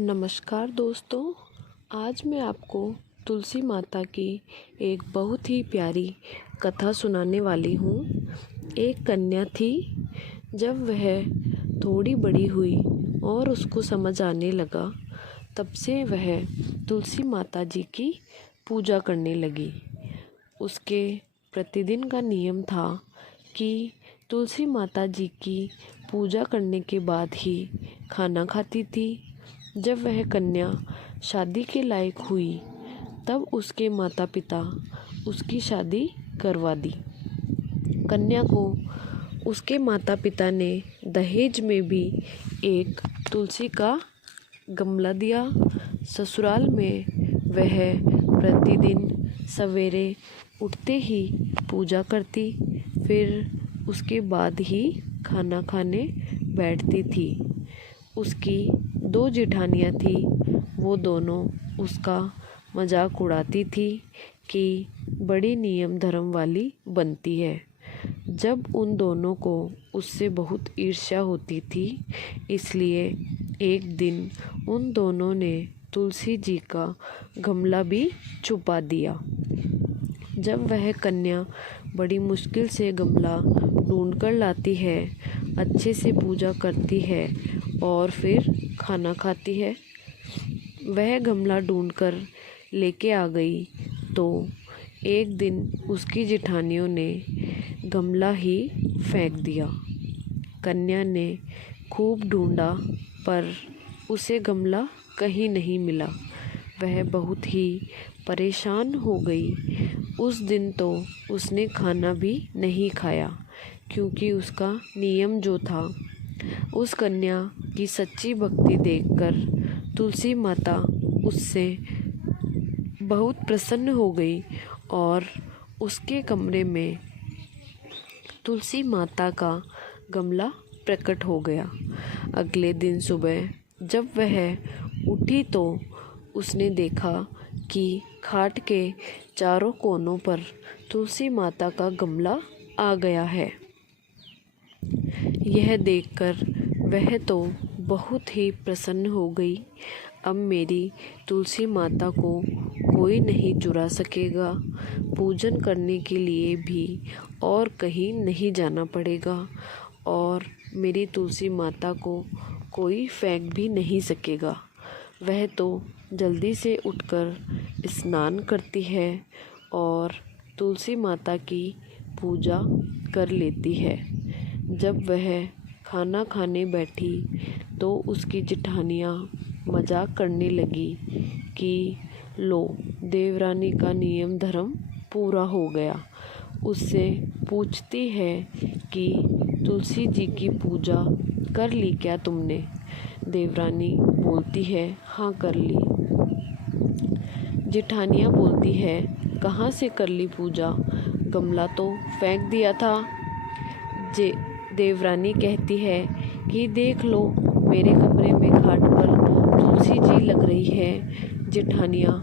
नमस्कार दोस्तों, आज मैं आपको तुलसी माता की एक बहुत ही प्यारी कथा सुनाने वाली हूँ। एक कन्या थी। जब वह थोड़ी बड़ी हुई और उसको समझ आने लगा, तब से वह तुलसी माता जी की पूजा करने लगी। उसके प्रतिदिन का नियम था कि तुलसी माता जी की पूजा करने के बाद ही खाना खाती थी। जब वह कन्या शादी के लायक हुई, तब उसके माता पिता उसकी शादी करवा दी। कन्या को उसके माता पिता ने दहेज में भी एक तुलसी का गमला दिया। ससुराल में वह प्रतिदिन सवेरे उठते ही पूजा करती, फिर उसके बाद ही खाना खाने बैठती थी। उसकी 2 जेठानियाँ थी। वो दोनों उसका मजाक उड़ाती थी कि बड़ी नियम धर्म वाली बनती है। जब उन दोनों को उससे बहुत ईर्ष्या होती थी, इसलिए एक दिन उन दोनों ने तुलसी जी का गमला भी छुपा दिया। जब वह कन्या बड़ी मुश्किल से गमला ढूंढ कर लाती है, अच्छे से पूजा करती है और फिर खाना खाती है, वह गमला ढूंढकर लेके आ गई तो एक दिन उसकी जेठानियों ने गमला ही फेंक दिया। कन्या ने खूब ढूंढा, पर उसे गमला कहीं नहीं मिला। वह बहुत ही परेशान हो गई। उस दिन तो उसने खाना भी नहीं खाया, क्योंकि उसका नियम जो था। उस कन्या की सच्ची भक्ति देखकर तुलसी माता उससे बहुत प्रसन्न हो गई और उसके कमरे में तुलसी माता का गमला प्रकट हो गया। अगले दिन सुबह जब वह उठी तो उसने देखा कि खाट के चारों कोनों पर तुलसी माता का गमला आ गया है। यह देखकर वह तो बहुत ही प्रसन्न हो गई। अब मेरी तुलसी माता को कोई नहीं चुरा सकेगा। पूजन करने के लिए भी और कहीं नहीं जाना पड़ेगा और मेरी तुलसी माता को कोई फेंक भी नहीं सकेगा। वह तो जल्दी से उठकर स्नान करती है और तुलसी माता की पूजा कर लेती है। जब वह खाना खाने बैठी तो उसकी जेठानियाँ मजाक करने लगी कि लो, देवरानी का नियम धर्म पूरा हो गया। उससे पूछती है कि तुलसी जी की पूजा कर ली क्या तुमने? देवरानी बोलती है हाँ कर ली। जेठानियाँ बोलती है कहाँ से कर ली पूजा? गमला तो फेंक दिया था। देवरानी कहती है कि देख लो, मेरे कमरे में खाट पर तुलसी जी लग रही है। जेठानियाँ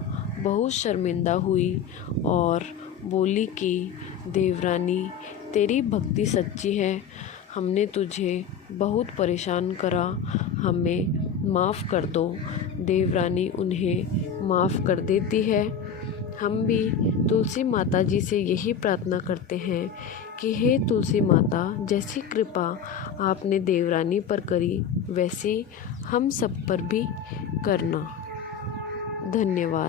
बहुत शर्मिंदा हुई और बोली कि देवरानी, तेरी भक्ति सच्ची है। हमने तुझे बहुत परेशान करा, हमें माफ़ कर दो। देवरानी उन्हें माफ़ कर देती है। हम भी तुलसी माता जी से यही प्रार्थना करते हैं कि हे तुलसी माता, जैसी कृपा आपने देवरानी पर करी, वैसी हम सब पर भी करना। धन्यवाद।